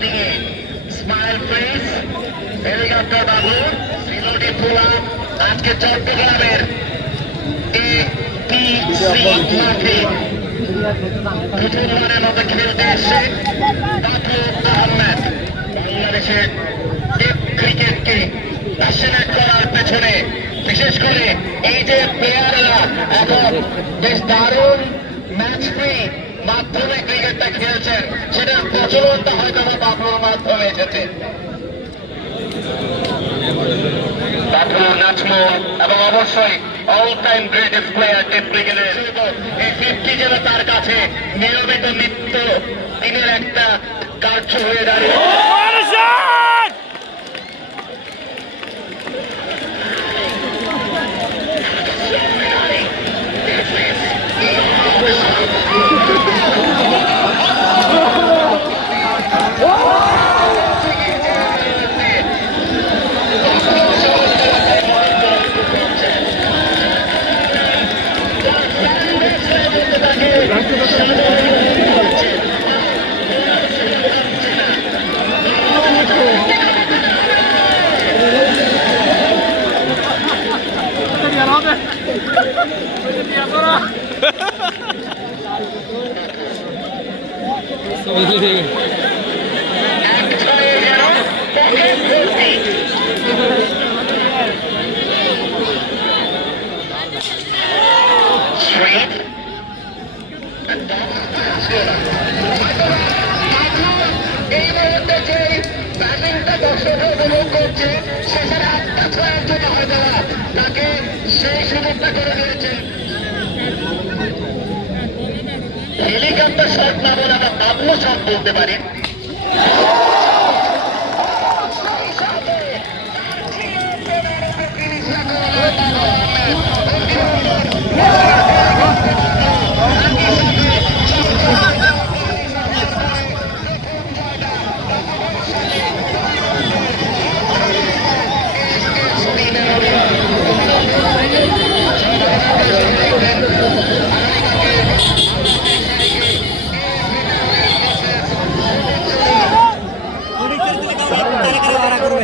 ব্যাটিংয়ে smile face helicopter বাবু সিলোডি পোলা আজকে চট্টগ্রামের মাঠে প্রথমবারের মতো খেলতে এসে বাবু আহমেদ বাংলাদেশের ক্রিকেটকে প্যাশনেট করার পেছনে বিশেষ করে এই যে প্লেয়াররা এখন বেশ দারুণ ম্যাচ ফ্রি মাধ্যমে ক্রিকেটটা খেলছেন সেটার প্রচলনটা হয়তো বাবলুর মাধ্যমে এসেছে। বাবলু নাজমুল এবং অবশ্যই all time greatest player test ক্রিকেটের এই 50 যেন তার কাছে নিয়মিত নিত্য দিনের একটা কার্য হয়ে দাঁড়িয়ে এই মুহূর্তে যে ব্যাটিংটা দর্শকরা উপভোগ করছে সেখানে একটা ছয়ের জন্য হয়তো তাকে সেই সুযোগটা করে দিয়েছেন। হেলিকপ্টার শট না বলে আমরা বাবলু শট বলতে পারি। করবে